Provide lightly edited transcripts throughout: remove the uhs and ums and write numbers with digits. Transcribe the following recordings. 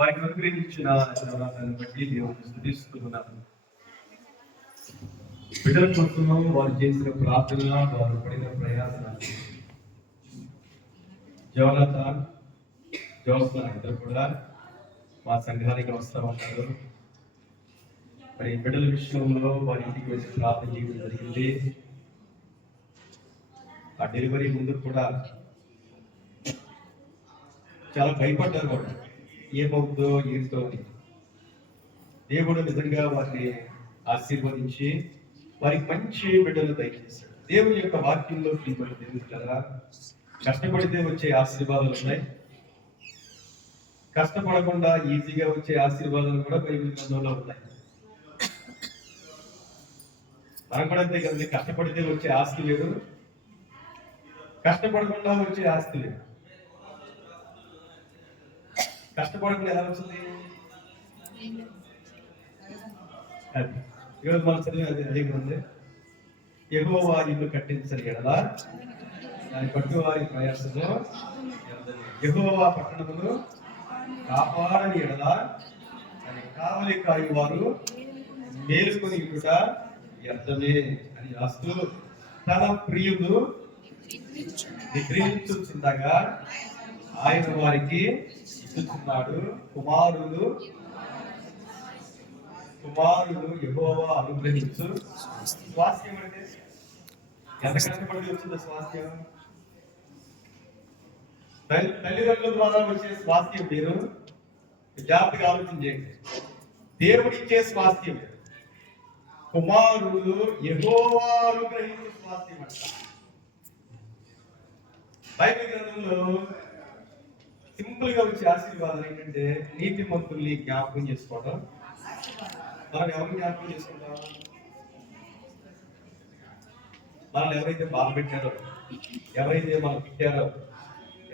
వారికి అనుగ్రహించిన దాన్ని బట్టి దేవుని స్తుతిస్తున్నాను. బిడ్డల కోసం వారు చేసిన ప్రార్థన, వారు పడిన ప్రయాస, జోనాథన్, జోస్నా ఇద్దరు కూడా మా సంఘానికి వస్తూ ఉంటారు. మరి బిడ్డల విషయంలో వారి ఇంటికి వచ్చి ప్రార్థన చేయడం జరిగింది. ఆ డెలివరీ ముందు కూడా చాలా భయపడ్డారు కూడా, ఏమవుతుందో ఏంటో అని. దేవుడు నిజంగా వారిని ఆశీర్వదించి వారికి మంచి బిడ్డలు దయచేశాడు. దేవుని యొక్క వాక్యంలో దేవుడు కదా, కష్టపడితే వచ్చే ఆశీర్వాదాలు ఉన్నాయి, కష్టపడకుండా ఈజీగా వచ్చే ఆశీర్వాదాలు కూడా బైబిల్ గ్రంథంలో ఉన్నాయి. మనం కూడా అంతే కదండి, కష్టపడితే వచ్చే ఆస్తి లేదు, కష్టపడకుండా వచ్చే ఆస్తి లేదు. కష్టపడకుండా ఎలా వచ్చింది? అది ఈరోజు మనం చదివి అదే ఉంది. యెహోవా ఇల్లు కట్టించని ఎడల దాని కట్టువారి ప్రయాసంలో, యెహోవా పట్టణమును కాపాడని ఎడల దాని కావలి కాయువారు మేలుకొని ఇటుట వ్యర్థమే అని రాస్తూ, తన ప్రియులు నిద్రించుచుండగా ఆయన వారికి ఇస్తున్నాడు కుమారులు యెహోవా అనుగ్రహించు స్వాస్థ్యం. అంటే ఎంత కష్టపడి వచ్చిందో స్వాస్థ్యం? తల్లిదండ్రుల ద్వారా వచ్చే స్వాస్థ్యం మీరు జాగ్రత్తగా ఆలోచన చేయండి. దేవుడిచ్చే స్వాస్థ్యం కుమారుడు యెహోవా అనుగ్రహించే స్వాస్థ్యం అంట. బైబిల్ గ్రంథంలో సింపుల్ గా వచ్చే ఆశీర్వాదం ఏంటంటే నీతిమంతుల్ని జ్ఞాపకం చేసుకోవడం. మనం ఎవరిని జ్ఞాపకం చేసుకుంటాం? మనల్ని ఎవరైతే బాధ పెట్టారో, ఎవరైతే మనం తిట్టారో,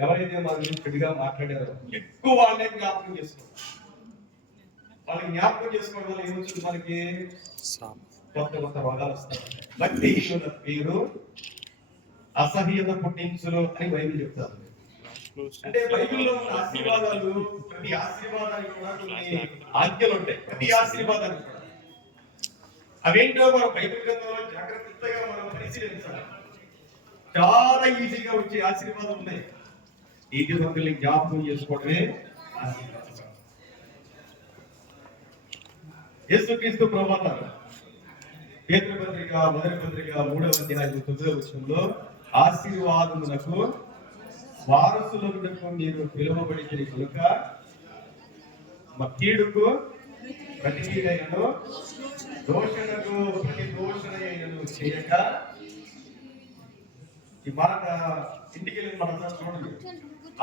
ఎవరైతే మన గురించి చెడుగా మాట్లాడారో ఎక్కువ వాళ్ళే జ్ఞాపకం చేసుకుంటాం. వాళ్ళని జ్ఞాపకం చేసుకోవడం వల్ల ఏమొచ్చింది? మనకి కొత్త కొత్త రోగాలు వస్తాయి. బట్టి పేరు అసహ్యత పుట్టించును అని బైబిల్ చెప్తారు. అంటే బైబిల్లో ఉన్న ఆశీర్వాదాలు, ప్రతి ఆశీర్వాదానికి కూడా కొన్ని ఆజ్ఞలు ఉంటాయి. ప్రతి ఆశీర్వాదానికి కూడా అవేంటో మనం బైబిల్ గ్రంథంలో జాగ్రత్తగా మనం పరిశీలించాలి. చాలా ఈజీగా వచ్చే ఆశీర్వాదం ఉన్నాయి. నీతిమంతుల్ని జ్ఞాపకం చేసుకోవడమే ఆశీర్వాదం. యేసుక్రీస్తు ప్రభువు పేతురు పత్రిక 3:9 ఆశీర్వాదములకు వారసులకు మీరు పిలువబడిన కనుక కీడుకు ప్రతికీడైనను దోషణకు ప్రతిదోషణైనను చేయక. ఈ మాట ఇంటికి వెళ్ళి మనం చూడండి.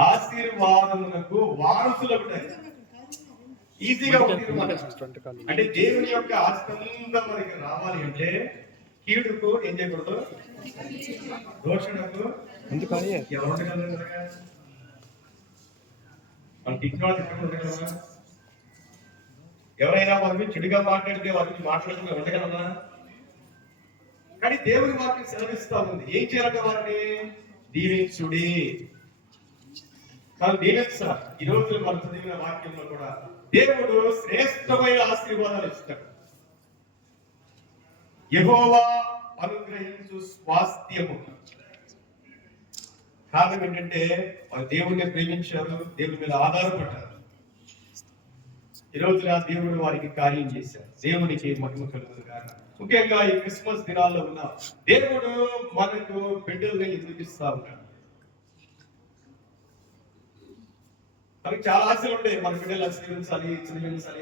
ఆశీర్వాదములకు వారసులకు ఈజీగా అంటే దేవుని యొక్క ఆస్తంగా మనకి రావాలి అంటే కీడుకు ఏం చేయకూడదు, దోషణకు ఎవరు ఉండగలరు? మన ఉండగలరా? ఎవరైనా వారి చెడుగా మాట్లాడితే వారికి మాట్లాడుతూ ఉండగలరా? కానీ దేవుని వాక్యం సెలవిస్తా ఉంది ఏం చేయాలంటే వారిని దీవించుడి. మనం దీవించాలి. ఈ రోజు మనం చదివిన వాక్యంలో కూడా దేవుడు శ్రేష్టమైన ఆశీర్వాదాలు ఇస్తాడు. యెహోవా అనుగ్రహించు స్వాస్థ్యము. కారణం ఏంటంటే వారు దేవుడిని ప్రేమించారు, దేవుడి మీద ఆధారపడ్డారు. ఈ రోజున దేవుడు వారికి కార్యం చేశారు. దేవునికి మహిమ కలుగును గాక. ముఖ్యంగా ఈ క్రిస్మస్ దినాల్లో ఉన్న దేవుడు మనకు బిడ్డల్ని ఎదుగుతా ఉన్నాడు. మనకి చాలా ఆశలు ఉంటాయి. మన బిడ్డలు చదివించాలి,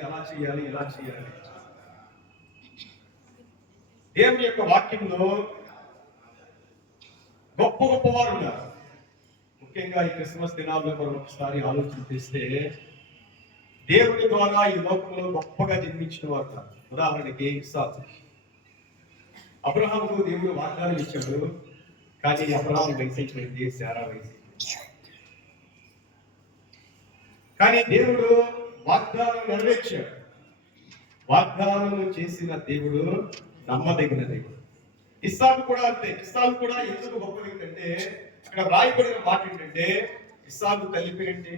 అలా చేయాలి, ఇలా చేయాలి. దేవుని యొక్క వాక్యంలో గొప్ప గొప్ప వారు ఉన్నారు. ముఖ్యంగా ఈ క్రిస్మస్ దినాల్లో మనం ఒకసారి ఆలోచన చేస్తే దేవుని ద్వారా ఈ లోకంలో గొప్పగా జన్మించిన వారు. ఉదాహరణకి ఇస్సాకు. అబ్రహాముకు దేవుడు వాగ్దానం ఇచ్చాడు, కానీ అబ్రహాము వయసు శారా వయసు. కానీ దేవుడు వాగ్దానం నెరవేర్చాడు. వాగ్దానం చేసిన దేవుడు నమ్మదగిన దేవుడు. ఇస్సాకు కూడా అంతే. ఇస్సాకు కూడా ఎందుకు గొప్ప వ్యక్తి అంటే అక్కడ రాయబడిన మాట ఏంటంటే ఇస్సాకు తల్లి పేరేంటి?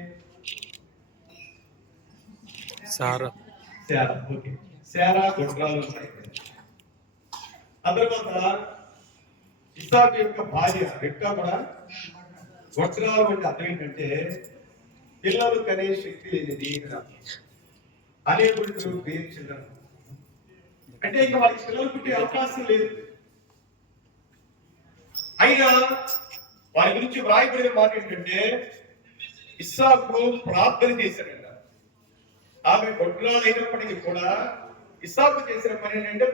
సారా శారా. ఓకే, శారా గొడ్రాలు ఉన్నాయి. ఆ తర్వాత ఇస్సాకు యొక్క భార్య రెక్క కూడా గొడ్రాలు అంటే అర్థం ఏంటంటే పిల్లలు కనే శక్తి లేనిది అనేబుల్ టు బేర్ చిల్డ్రన్. అంటే ఇక వాళ్ళకి పిల్లలు పుట్టే అవకాశం లేదు. అయినా వారి గురించి వ్రాయబడిన మాట ఏంటంటే ఇస్సాకు ప్రార్థన చేశాడంట. ఆమె గొడ్రాలు అయినప్పటికీ కూడా ఇస్సాకు చేసిన పని ఏంటంటే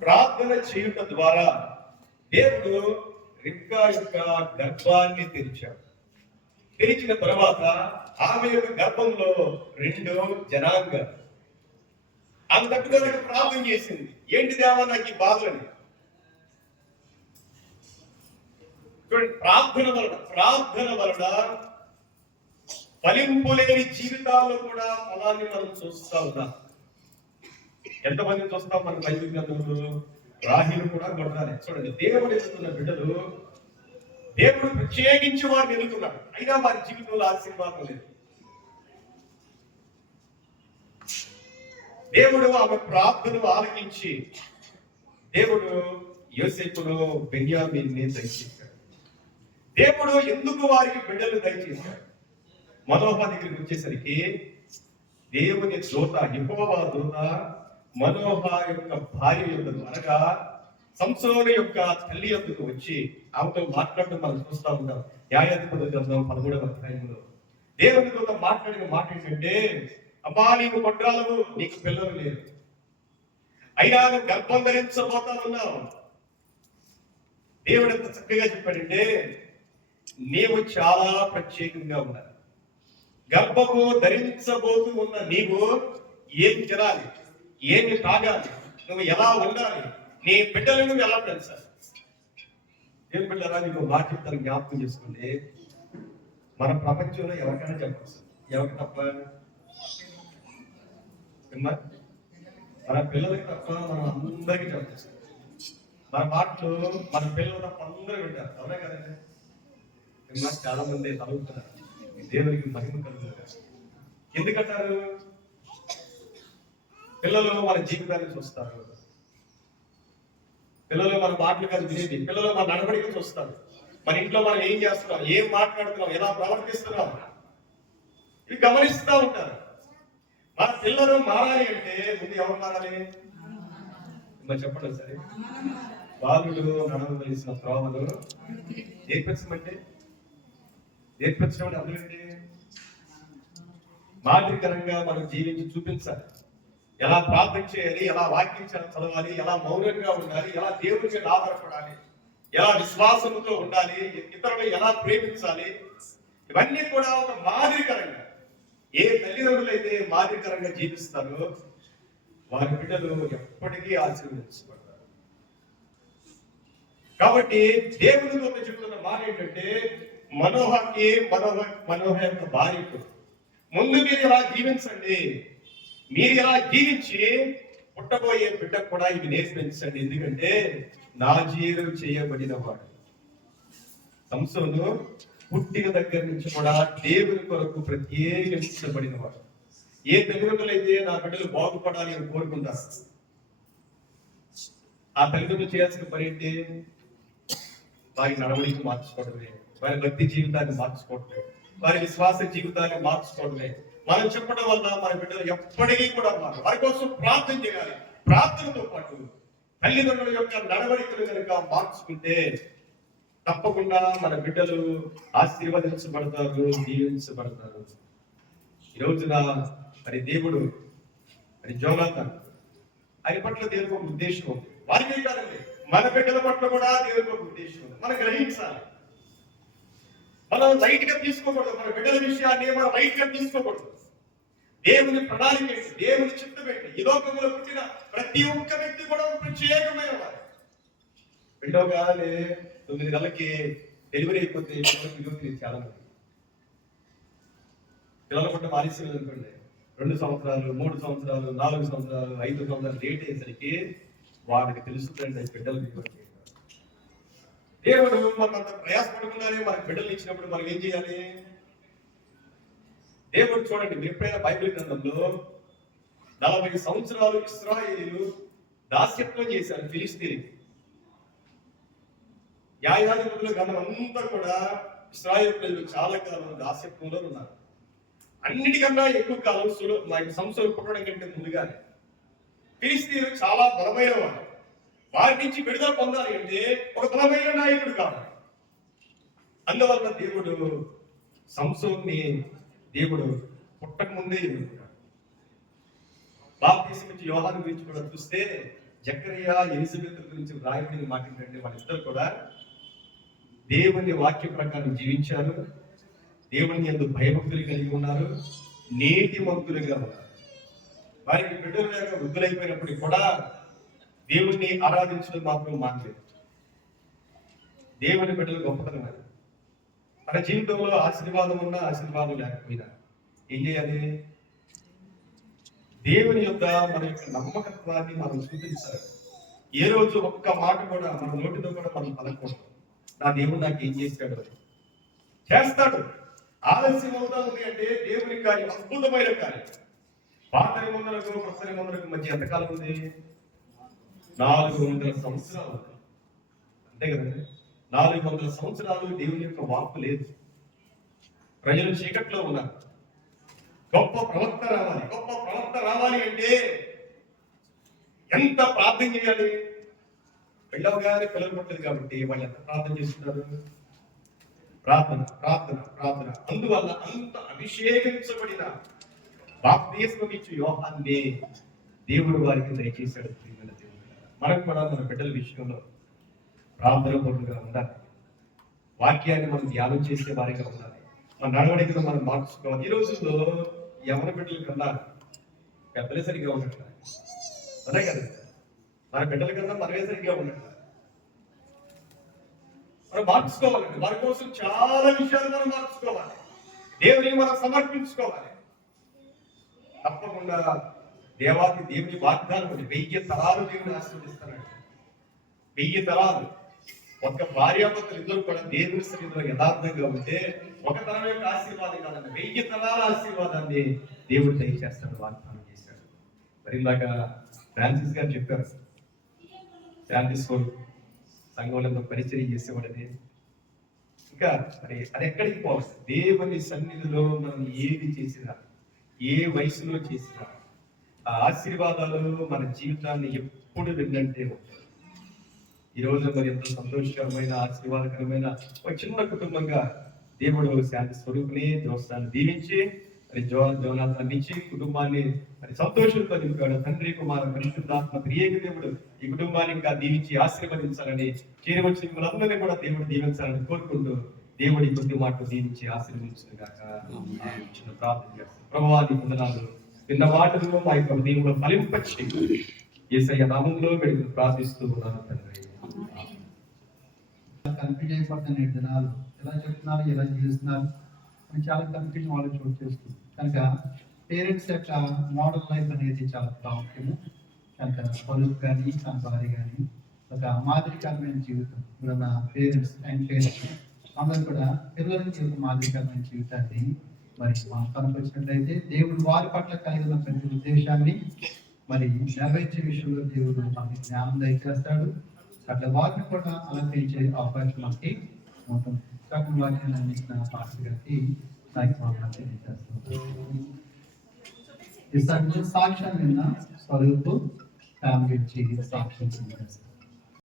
ప్రార్థన చేయుట ద్వారా దేవుడు రిబ్కా యొక్క గర్భాన్ని తెరిచాడు. తెరిచిన తర్వాత ఆమె యొక్క గర్భంలో 2 జనాంగం అంతట్టుగా ప్రార్థన చేసింది. ఏంటి దేవా నాకు ఈ బాధలని. చూడండి, ప్రార్థన వలన ఫలింపు లేని జీవితాల్లో కూడా ఫలాన్ని మనం చూస్తా ఉన్నాం. ఎంతమంది చూస్తాం మన బైబిల్ గ్రంథంలో? రాహిలు కూడా కొట్టాలి. చూడండి, దేవుడు ఎదుగుతున్న బిడ్డలు దేవుడు ప్రత్యేకించి వారిని ఎదుగుతున్నాడు, అయినా వారి జీవితంలో ఆశీర్వాదం లేదు. దేవుడు ఆమె ప్రార్థనను ఆలకించి దేవుడు యోసేపును బెన్యామీన్ని దయచేశాడు. దేవుడు ఎందుకు వారికి బిడ్డలు దయచేశాడు? మనోహ దగ్గరికి వచ్చేసరికి దేవుని దూత, యెహోవా దూత మనోహ యొక్క భార్య యొక్క ద్వారా సంసోను యొక్క తల్లి యొక్కకు వచ్చి ఆమెతో మాట్లాడటం మనం చూస్తా ఉంటాం. న్యాయాధిపతుల గ్రంథం 13వ అధ్యాయంలో దేవుని దూత మాట్లాడిన మాట ఏంటంటే, అమ్మా నీకు గొడ్రాలవు, నీకు పిల్లలు లేరు, అయినా నువ్వు గర్భం ధరించబోతా ఉన్నావు. దేవుడు ఎంత చక్కగా చెప్పాడంటే, నీవు చాలా ప్రత్యేకంగా ఉన్నావు. గర్భము ధరించబోతూ ఉన్న నీవు ఏం తినాలి, ఏమి తాగాలి, నువ్వు ఎలా ఉండాలి, నీ బిడ్డలను నువ్వు ఎలా పెంచాలి. దేవుని బిడ్డలా నీకు మాట చెప్తాను, జ్ఞాపకం చేసుకోండి. మన ప్రపంచంలో ఎవరికైనా చెప్పచ్చు, ఎవరికి తప్ప? మన పిల్లలకి తప్ప మనం అందరికీ చెప్పచ్చు. మన మాటలు మన పిల్లలు తప్ప అందరూ వింటారు, అవునా కదండి? చాలా మంది చదువుతున్నారు. దేవునికి మహిమ కలుగుతారు. ఎందుకంటారు? పిల్లలు మన జీవితాన్ని చూస్తారు, పిల్లలు మన మాటలు కాదు వినేది, పిల్లలు మన నడవడికి చూస్తారు. మన ఇంట్లో మనం ఏం చేస్తున్నాం, ఏం మాట్లాడుతున్నాం, ఎలా ప్రవర్తిస్తున్నాం, ఇవి గమనిస్తూ ఉంటారు. మన పిల్లలు మారాలి అంటే ముందు ఎవరు మారాలి? చెప్పండి సరే. బాలుడు నడవవలసిన త్రోవలు నేర్పించమంటే నేర్పించడం అంటే అర్థం ఏంటి? మాదిరికరంగా మనం జీవించి చూపించాలి. ఎలా ప్రార్థన చేయాలి, ఎలా వాక్యం చదవాలి, ఎలా మౌనంగా ఉండాలి, ఎలా దేవుడి మీద ఆధారపడాలి, ఎలా విశ్వాసంతో ఉండాలి, ఇతరులను ఎలా ప్రేమించాలి, ఇవన్నీ కూడా ఒక మాదిరికరంగా ఏ తల్లిదండ్రులు అయితే మాదిరికరంగా జీవిస్తారో వారి బిడ్డలు ఎప్పటికీ ఆశీర్వదించబడతారు. కాబట్టి దేవునితో చెబుతున్న మాట ఏంటంటే, మనోహ యొక్క భార్యకు ముందు మీరు ఎలా జీవించండి, మీరు ఎలా జీవించి పుట్టబోయే బిడ్డకు కూడా ఇవి నేర్పించండి. ఎందుకంటే నాజీరు చేయబడిన వాడు సంసోను పుట్టిన దగ్గర నుంచి కూడా దేవుని కొరకు ప్రత్యేకించబడిన వాడు. ఏ తల్లిదండ్రులైతే నా బిడ్డలు బాగుపడాలి అని కోరుకుంటారు, ఆ తల్లిదండ్రులు చేయాల్సిన పని ఏంటి? వారి నడవడికి మార్చుకోవడమే, వారి భక్తి జీవితాన్ని మార్చుకోవడమే, వారి విశ్వాస జీవితాన్ని మార్చుకోవడమే. మనం చెప్పడం వల్ల మన బిడ్డలు ఎప్పటికీ కూడా మారు. వారి కోసం ప్రార్థన చేయాలి. ప్రార్థనతో పాటు తల్లిదండ్రుల యొక్క నడవడికలు కనుక మార్చుకుంటే తప్పకుండా మన బిడ్డలు ఆశీర్వదించబడతారు, దీవించబడతారు. ఈ రోజున మరి దేవుడు మరి జోనాథన్ ఆయన పట్ల దేవునికి ఒక ఉద్దేశం ఉంది. వారికి కాదండి, మన బిడ్డల పట్ల కూడా దేవునికి ఒక ఉద్దేశం ఉంది. మనం గ్రహించాలి. మనం లైట్ గా తీసుకోకూడదు. మన బిడ్డల విషయాన్ని మనం లైట్ గా తీసుకోకూడదు. దేవుని ప్రణాళిక ఏంటి, దేవుని చిత్తం ఏంటి? ఈ లోకంలో పుట్టిన ప్రతి ఒక్క వ్యక్తి కూడా ప్రత్యేకమైన వారు. బిడ్డగానే 9 నెలలకి డెలివరీ అయిపోతే చాలా మంది పిల్లలు పుట్ట ఆలస్యం అనుకోండి, 2 సంవత్సరాలు, 3 సంవత్సరాలు, 4 సంవత్సరాలు, 5 సంవత్సరాలు లేట్ అయ్యేసరికి వాడికి తెలుస్తుందండి బిడ్డలు. దేవుడు మనం అంత ప్రయాసపడుతున్నానే మనకు బిడ్డలు ఇచ్చినప్పుడు మనం ఏం చేయాలి? దేవుడు చూడండి, మీరు ఎప్పుడైనా బైబిల్ గ్రంథంలో 40 సంవత్సరాలు ఇశ్రాయేలీయులు దాస్యత్వం చేశారు ఫిలిస్తీన్కి. న్యాయాధిపతుల గ్రంథం అంతా కూడా ఇశ్రాయేలు ప్రజలు చాలా కాలం దాస్యత్వంలో ఉన్నారు. అన్నిటికన్నా ఎక్కువ కాలం సంవత్సరాలు పుట్టడం కంటే ముందుగానే ఫిలిస్తీన్లు చాలా బలమైన వాడు. వారి నుంచి విడుదల పొందాలి అంటే ఒక బలమైన నాయకుడు కావాలి. అందువల్ల దేవుడు సంసోన్ని పుట్టక ముందే ఎన్నుకున్నాడు. బాప్తీసం నుంచి యోహాను గురించి కూడా చూస్తే జకరియా ఎలిజబెత్ గురించి రాయబడిన మాట ఏంటంటే వాళ్ళిద్దరు కూడా దేవుని వాక్య ప్రకారం జీవించారు, దేవుని యందు భయభక్తులు కలిగి ఉన్నారు, నీతిమంతులుగా ఉన్నారు. వారికి బిడ్డలు లేక వృద్ధులైపోయినప్పటికీ కూడా దేవుణ్ణి ఆరాధించడం మాత్రం మానలేదు. దేవుని బిడ్డలు గొప్పతనం అది. మన జీవితంలో ఆశీర్వాదం ఉన్నా ఆశీర్వాదం లేకపోయినా ఏం చేయాలి? దేవుని యొక్క మన యొక్క నమ్మకత్వాన్ని మనం చూపించాలి. ఏ రోజు ఒక్క మాట కూడా మన నోటితో కూడా మనం పలకూడదు. నా దేవుడు నాకు ఏం చేశాడు, చేస్తాడు. ఆలస్యం అవుతా ఉంది అంటే దేవుని కార్యం అద్భుతమైన కార్యం. పాత నిబంధనకు కొత్త నిబంధనకు మధ్య ఎంతకాలం ఉంది? 400 సంవత్సరాలు. అంతే కదండి, 400 సంవత్సరాలు దేవుని యొక్క వాక్కు లేదు. ప్రజలు చీకట్లో ఉన్నారు. గొప్ప ప్రవక్త రావాలి అంటే ఎంత ప్రార్థన చేయాలి? పెళ్ళవగానే పిల్లలు పుట్టలేదు కాబట్టి వాళ్ళు ఎంత ప్రార్థన చేస్తున్నారు? ప్రార్థన. అందువల్ల అంత అభిషేకించబడిన బాప్తిస్మం ఇచ్చి యోహాన్ని దేవుడు వారికి దయచేశాడు. మనకు కూడా మన బిడ్డల విషయంలో ప్రార్థన పరులుగా ఉండాలి. వాక్యాన్ని మనం ధ్యానం చేసే వారిగా ఉండాలి. మన నడవడికను మనం మార్చుకోవాలి. ఈ రోజుల్లో యవన బిడ్డల కన్నా పెద్దలే సరిగ్గా ఉండట్లేదు. అదే కదా, మన బిడ్డల కన్నా మనమే సరిగ్గా ఉండట్లేదు. మనం మార్చుకోవాలండి. వారి కోసం చాలా విషయాలు మనం మార్చుకోవాలి. దేవుని మనం సమర్పించుకోవాలి. తప్పకుండా దేవుని వాగ్దానం 1000 తరాలు దేవుని ఆశీర్వదిస్తున్నాడు. 1000 తరాలు. ఒక భార్యాభర్తలు ఇద్దరు కూడా దేవుని సన్నిధిలో యథార్థంగా ఉంటే ఒక తరం యొక్క ఆశీర్వాదం కాదండి, 1000 తరాల ఆశీర్వాదాన్ని దేవుడు దయచేస్తాడు, వాగ్దానం చేశాడు. మరి ఇందాక ఫ్రాన్సిస్ గారు చెప్పారు, ఫ్రాన్సిస్ సంఘంలో పరిచయం చేసేవాడని. ఇంకా మరి అది ఎక్కడికి పోవాలి? దేవుని సన్నిధిలో మనం ఏది చేసినా, ఏ వయసులో చేసినా ఆ ఆశీర్వాదాలు మన జీవితాన్ని ఎప్పుడు వెన్నంటే ఉంటాయి. ఈ రోజు మరి ఎంతో సంతోషకరమైన ఆశీర్వాదకరమైన ఒక చిన్న కుటుంబంగా దేవుడు శాంతి స్వరూపుని జోస్తాన్ని దీవించి మరి జోనాథాన్ని ఇచ్చి కుటుంబాన్ని మరి సంతోషంతో నింపాడు. తండ్రి కుమార పరిశుద్ధాత్మ త్రియేక దేవుడు ఈ కుటుంబాన్ని ఇంకా దీవించి ఆశీర్వదించాలని, చేరి వచ్చిన మిమ్మల్ని కూడా దేవుడు దీవించాలని కోరుకుంటూ దేవుడి కొద్ది మాట దీవించి ఆశీర్వదించిన గాక చిన్న ప్రార్థన చేస్తాం. ప్రభువాది వందనాలు. నిన్న మాటలు మా యొక్క హృదయంలో ఫలింపచ్చి యేసయ్య నామములో వేడుకొని ప్రార్థిస్తూ ఉన్నాను తండ్రి. కన్ఫ్యూజ్ అయిపోతున్నాయి జనాలు. ఎలా చెప్తున్నారు, ఎలా చేస్తున్నారు అని చాలా కన్ఫ్యూజన్ వాళ్ళు చోటు చేస్తుంది. కనుక పేరెంట్స్ యొక్క మోడల్ లైఫ్ అనేది చాలా ప్రాముఖ్యము. కనుక కొడుకు కానీ తన భార్య కానీ ఒక మాదిరికరమైన జీవితం. ఇప్పుడు నా పేరెంట్స్ అందరూ కూడా పిల్లలకి ఒక మాదిరికరమైన జీవితాన్ని మరి మనం కనుకొచ్చినట్లయితే దేవుడు వారి పట్ల కలిగిన ప్రతి ఉద్దేశాన్ని మరి నెరవేర్చే విషయంలో దేవుడు మనకి జ్ఞానం దయచేస్తాడు. అట్లా వారిని కూడా అలంకరించే అవకాశం మనకి ఉంటుంది. సగం వాక్యాన్ని అందించిన పాస్టర్ గారికి తెలియజేస్తాం. ఈ సాక్ష్యం నిన్న స్వరూపు ఫ్యామిలీ సాక్ష్యం తెలియజేస్తాం.